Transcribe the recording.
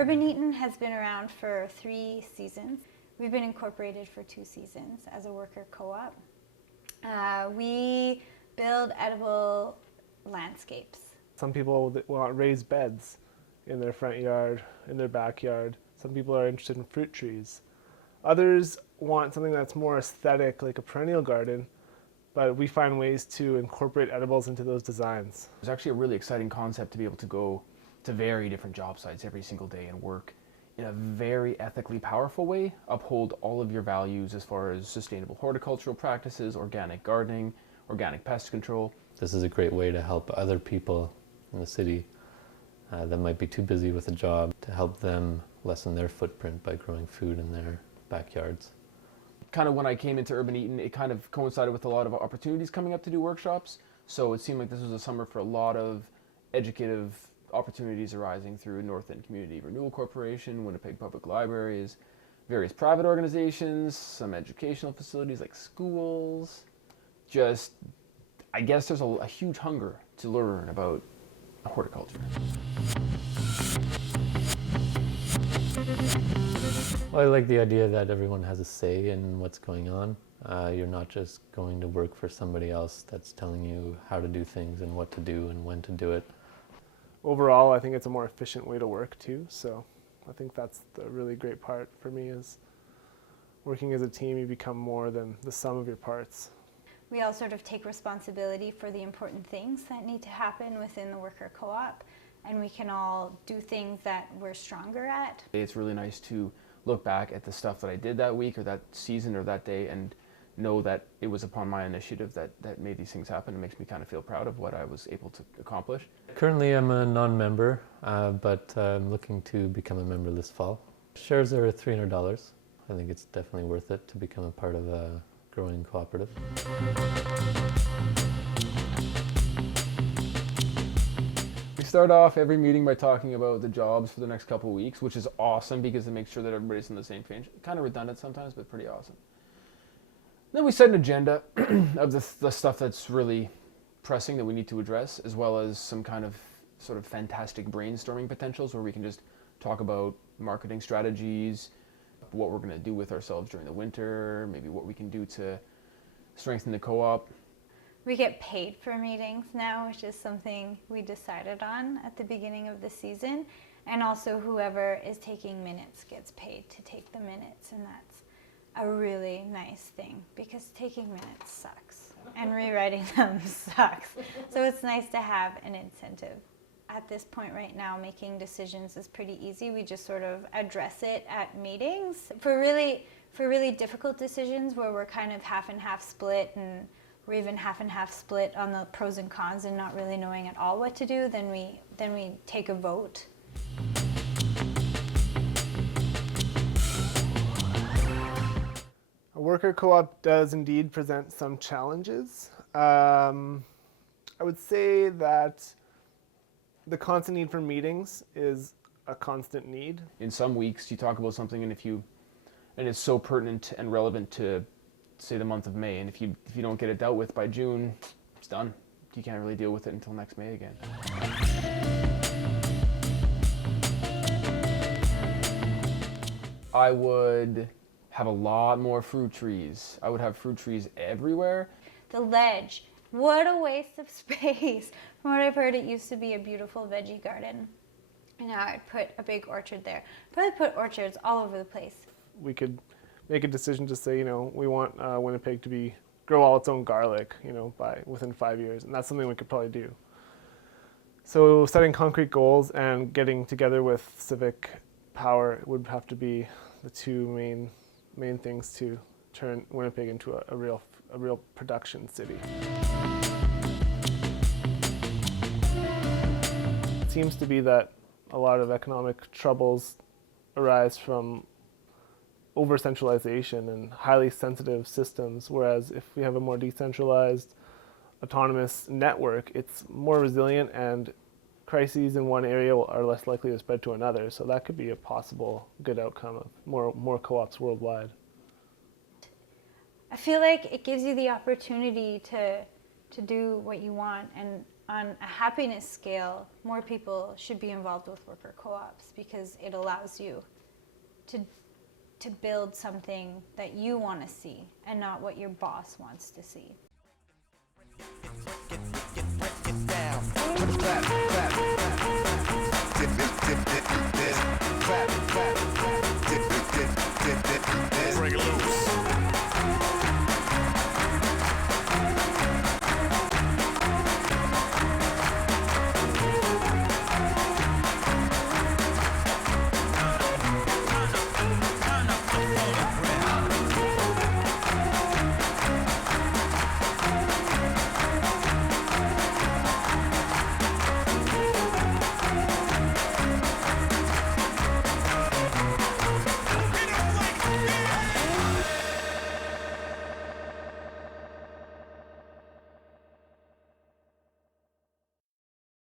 Urban Eatin has been around for 3 seasons. We've been incorporated for 2 seasons as a worker co-op. We build edible landscapes. Some people want raised beds in their front yard, in their backyard. Some people are interested in fruit trees. Others want something that's more aesthetic, like a perennial garden, but we find ways to incorporate edibles into those designs. It's actually a really exciting concept to be able to go to very different job sites every single day and work in a very ethically powerful way, uphold all of your values as far as sustainable horticultural practices, organic gardening, organic pest control. This is a great way to help other people in the city that might be too busy with a job, to help them lessen their footprint by growing food in their backyards. Kind of when I came into Urban Eatin, it kind of coincided with a lot of opportunities coming up to do workshops. So it seemed like this was a summer for a lot of educative opportunities arising through North End Community Renewal Corporation, Winnipeg Public Libraries, various private organizations, some educational facilities like schools. Just, I guess there's a huge hunger to learn about horticulture. Well, I like the idea that everyone has a say in what's going on. You're not just going to work for somebody else that's telling you how to do things and what to do and when to do it. Overall, I think it's a more efficient way to work too, so I think that's the really great part for me, is working as a team, you become more than the sum of your parts. We all sort of take responsibility for the important things that need to happen within the worker co-op, and we can all do things that we're stronger at. It's really nice to look back at the stuff that I did that week or that season or that day and know that it was upon my initiative that made these things happen. It makes me kind of feel proud of what I was able to accomplish. Currently I'm a non-member, but I'm looking to become a member this fall. Shares are $300. I think it's definitely worth it to become a part of a growing cooperative. We start off every meeting by talking about the jobs for the next couple of weeks, which is awesome because it makes sure that everybody's on the same page. Kind of redundant sometimes, but pretty awesome. Then we set an agenda of the stuff that's really pressing that we need to address, as well as some kind of sort of fantastic brainstorming potentials where we can just talk about marketing strategies, what we're going to do with ourselves during the winter, maybe what we can do to strengthen the co-op. We get paid for meetings now, which is something we decided on at the beginning of the season, and also whoever is taking minutes gets paid to take the minutes, and that's a really nice thing because taking minutes sucks and rewriting them sucks. So it's nice to have an incentive. At this point right now, making decisions is pretty easy. We just sort of address it at meetings. For really difficult decisions where we're kind of half and half split, and we're even half and half split on the pros and cons and not really knowing at all what to do, then we take a vote. A worker co-op does indeed present some challenges. I would say that the constant need for meetings is a constant need. In some weeks you talk about something and it's so pertinent and relevant to, say, the month of May, and if you don't get it dealt with by June, it's done. You can't really deal with it until next May again. I would have a lot more fruit trees. I would have fruit trees everywhere. The ledge, what a waste of space. From what I've heard, it used to be a beautiful veggie garden, and now I'd put a big orchard there. Probably put orchards all over the place. We could make a decision to say, we want Winnipeg to grow all its own garlic, within 5 years, and that's something we could probably do. So setting concrete goals and getting together with civic power would have to be the two main things to turn Winnipeg into a real production city. It seems to be that a lot of economic troubles arise from over-centralization and highly sensitive systems, whereas if we have a more decentralized, autonomous network, it's more resilient and crises in one area are less likely to spread to another. So that could be a possible good outcome of more co-ops worldwide. I feel like it gives you the opportunity to do what you want, and on a happiness scale, more people should be involved with worker co-ops because it allows you to build something that you want to see and not what your boss wants to see. Clap, clap, clap.